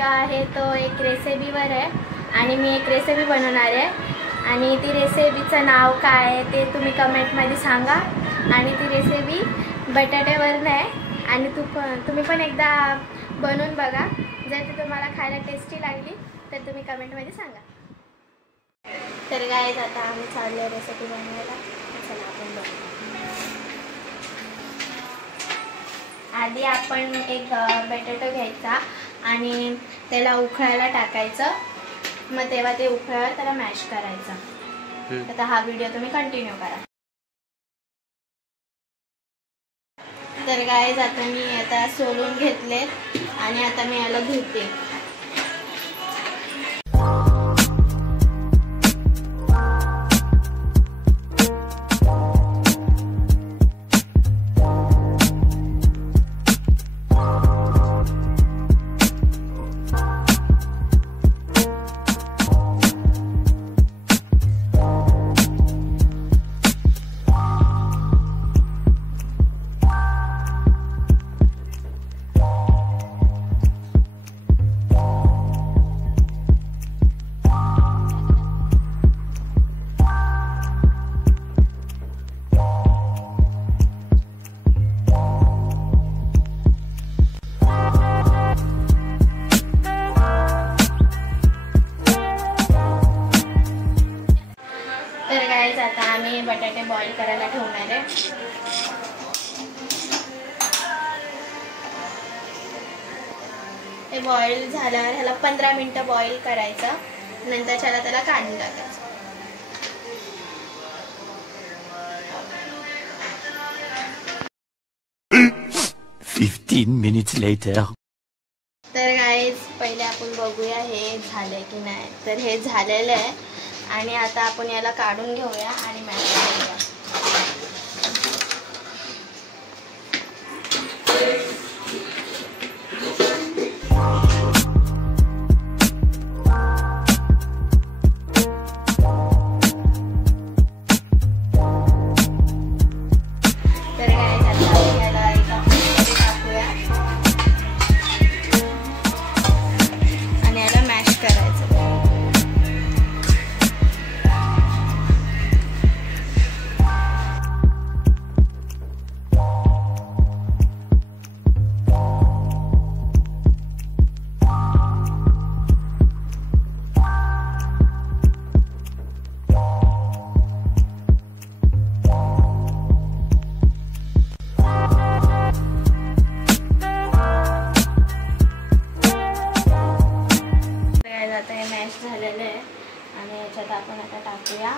Video आहे तो एक रेसिपीवर आहे आणि मी एक रेसिपी बनवणार आहे आणि ती रेसिपीचं नाव काय आहे ते तुम्ही कमेंटमध्ये सांगा। आणि ती रेसिपी बटाट्यावर आहे आणि तुम्ही पण एकदा बनवून बघा। जर ती तुम्हाला खायला टेस्टी लागली तर तुम्ही कमेंटमध्ये सांगा। तर गाईज आता आम्ही चाललो रेसिपी बनवायला, चला आपण बघू। आधी आपण एक बटाटा घ्यायचा आणि त्याला उकळायला टाकायचं, मग तेव्हा ते उकळल्यावर त्याला मॅश करायचं। आता हा व्हिडिओ तुम्ही कंटिन्यू करा। तर गाईज आता मी आता सोलून घेतले आणि आता मी याला धुते। आता आम्ही बटाटे बॉईल करायला ठेवणार आहे। हे बॉईल झाल्यावर ह्याला 15 मिनिटं बॉईल करायचं, नंतर त्याला काढून टाकायचं। 15 minutes later. तर गाईज पहिले आपण बघूया हे झाले की नाही। तर हे झालेलं आहे आणि आता आपण याला काढून घेऊया आणि मॅश करूया। तर गाईज आता आपण याला एका प्लेटमध्ये टाकूया आणि याला मॅश करायचं। आता हे मॅश झालेलं आहे आणि याच्यात आपण आता टाकूया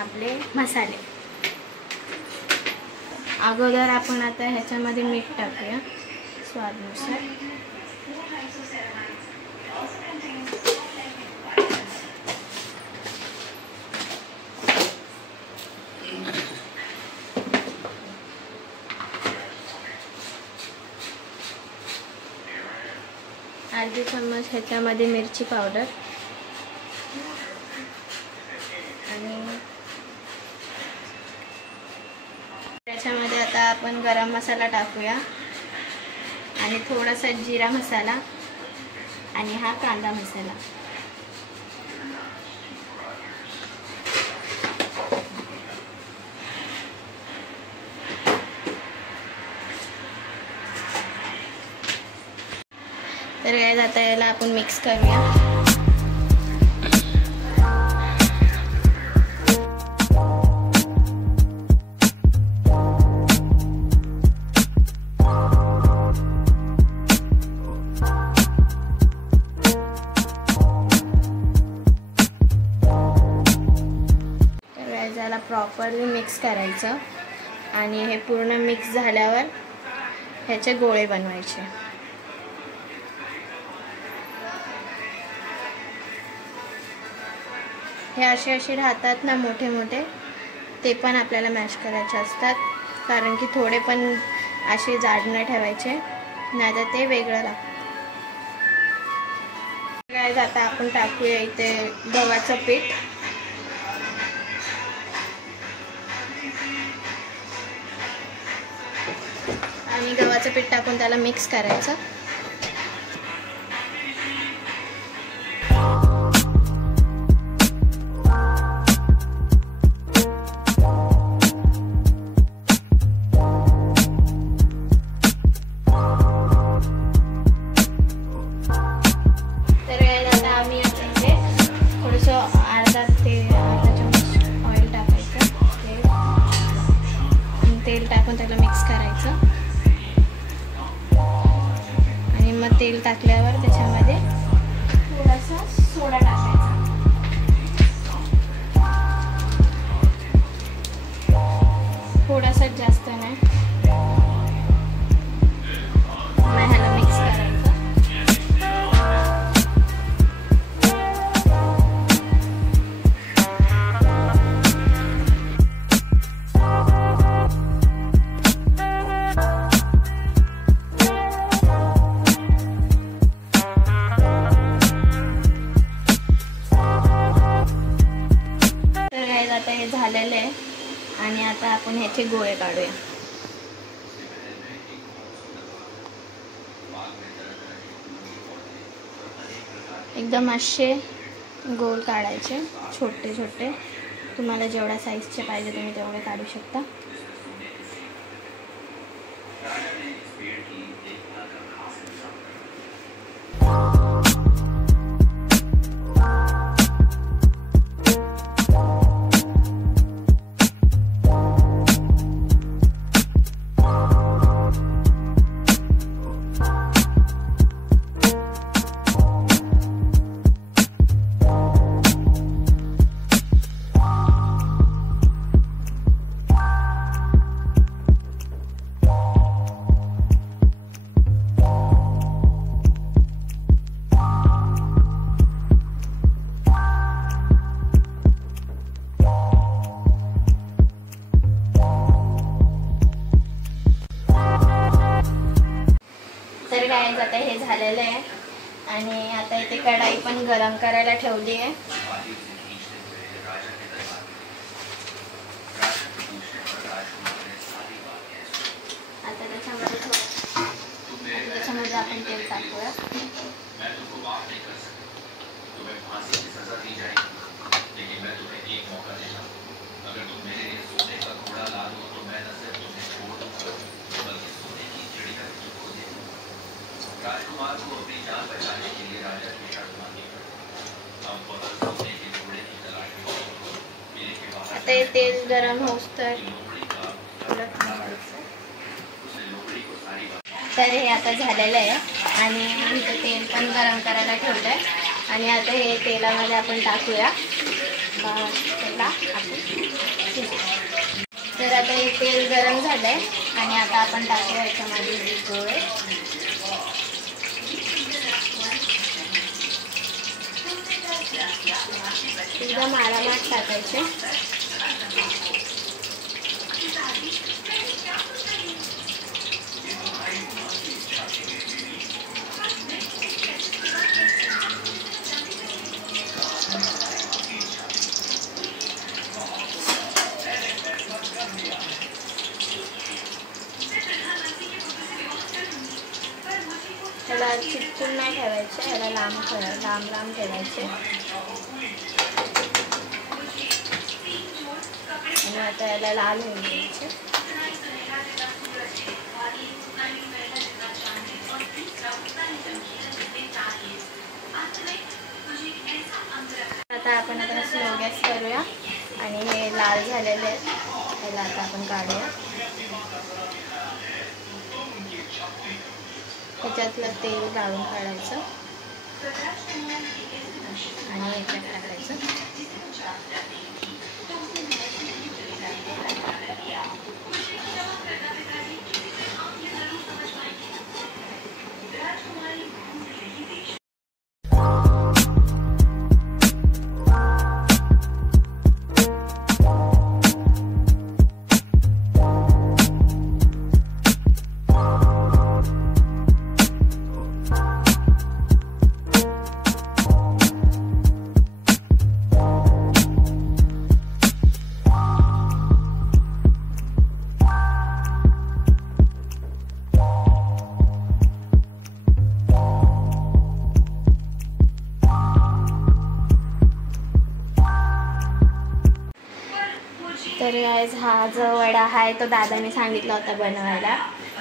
आपले मसाले। अगोदर आपण आता ह्याच्यामध्ये मीठ टाकूया स्वादानुसार। अर्धी चम्मच ह्याच्यामध्ये मिरची पावडर आणि त्याच्यामध्ये आता आपण गरम मसाला टाकूया आणि थोडासा जिरा मसाला आणि हा कांदा मसाला। तर गाईज आता याला आपण मिक्स करूया। तर गाईज याला प्रॉपरली मिक्स करायचं आणि हे पूर्ण मिक्स झाल्यावर ह्याचे गोळे बनवायचे। हे असे राहतात ना मोठे मोठे, ते पण आपल्याला मॅश करायचे असतात, कारण की थोडे पण असे जाड न ठेवायचे, नाहीतर ते वेगळं लागतं। गाईज आता आपण टाकूया इथे गव्हाचं पीठ। आणि गव्हाचं पीठ टाकून त्याला मिक्स करायचं। थोडंसं अर्धा चमच ऑइल टाकायचं. तेल टाकून त्याला मिक्स करायचं. आणि मग तेल टाकल्यावर त्याच्यामध्ये थोडासा सोडा टाकायचा. थोडासा, जास्त नाही. मग ह्याला मिक्स करायचं. आता हे झालेलं आहे आणि आता आपण ह्याचे गोळे काढूया. एकदम असे गोल काढायचे, छोटे छोटे. तुम्हाला जेवढ्या साईजचे पाहिजे तुम्ही तेवढे काढू शकता. तर गाईज आता हे झालेलं आहे आणि आता इथे कढाई पण गरम करायला ठेवली आहे. आता त्याच्यामध्ये आपण तेल टाकूया. आता हे तेल गरम होऊस तर हे आता झालेलं आहे आणि इथं तेल पण गरम करायला ठेवलं आहे आणि आता हे तेलामध्ये आपण टाकूया. तर आता हे तेल गरम झालं आहे आणि आता आपण टाकूया ह्याच्यामध्ये गोळे. एकदम आरामात टाकायचे. त्याला चिपकून नाही ठेवायचे, याला लांब ठेवायचे. आणि आता याला लाल होऊन द्यायचे. आता आपण आता स्लो गॅस करूया आणि हे लाल झालेले आहेत त्याला आता आपण काढूया. त्याच्यातलं तेल गाळून काढायचं आणि याच्यात टाकायचं. तर गाईज हा जो वडा आहे तो दादाने सांगितला होता बनवायला,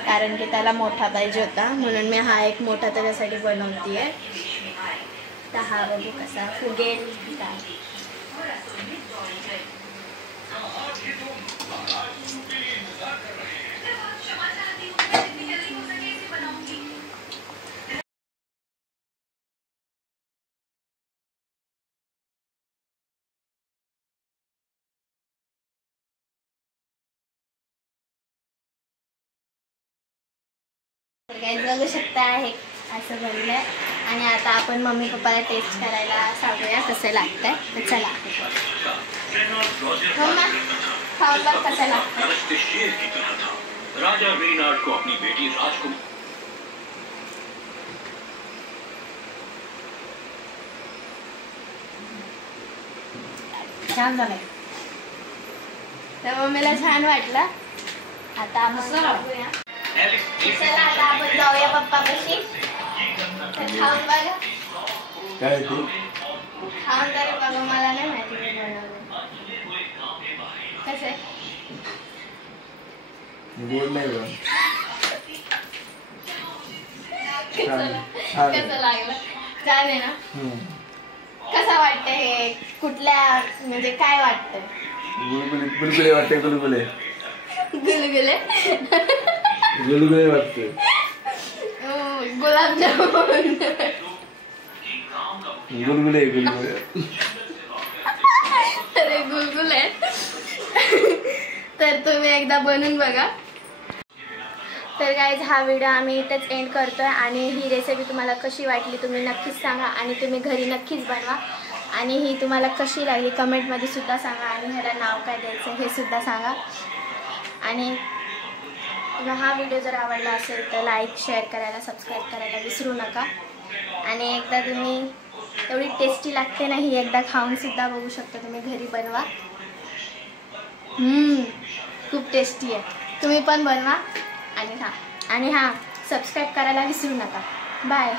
कारण की त्याला मोठा पाहिजे होता म्हणून मी हा एक मोठा त्याच्यासाठी बनवते आहे. तर हा बघू कसा फुगेल काय. तर काय बघू शकता हे असं बनलंय. आणि आता आपण मम्मी पप्पाला टेस्ट करायला सांगूया कसं लागतंय. तर चला मम्मा खाऊन बघ कसं लागतं. राजा रेनार्ड को अपनी बेटी राजकुमार छान झालंय. तर मम्मीला छान वाटलं. आता आपण बघूया. चला आता आपण जाऊया पप्पापाशी. तर खाऊन बघा काय ते खाऊन तरी बघा. मला नाही माहिती मी बनवलं कसं आहे. गोड नाही बघ. कसं लागलं. छान आहे ना. कसं वाटतं हे कुठल्या म्हणजे काय वाटतं. गुलगुले वाटते. गुलगुले गुलगुले गुलगुले वाटते. गुलाबजामुन गुलगुले गुलगुले. अरे गुलगुले. तर तुम्ही एकदा बनवून बघा. तर गाईज हा व्हिडिओ आम्ही इथेच एंड करतोय. आणि ही रेसिपी तुम्हाला कशी वाटली तुम्ही नक्कीच सांगा. आणि तुम्ही घरी नक्कीच बनवा. आणि ही तुम्हाला कशी लागली कमेंटमध्ये सुद्धा सांगा. आणि ह्याला नाव काय द्यायचं हे सुद्धा सांगा. आणि हा व्हिडिओ जर आवडला असेल तर लाईक शेअर करायला सबस्क्राईब करायला विसरू नका. आणि एकदा तुम्ही एवढी टेस्टी लागते ना ही एकदा खाऊन सुद्धा बघू शकता. तुम्ही घरी बनवा. खूप टेस्टी आहे. तुम्ही पण बनवा. आणि हां सबस्क्राईब करायला विसरू नका. बाय.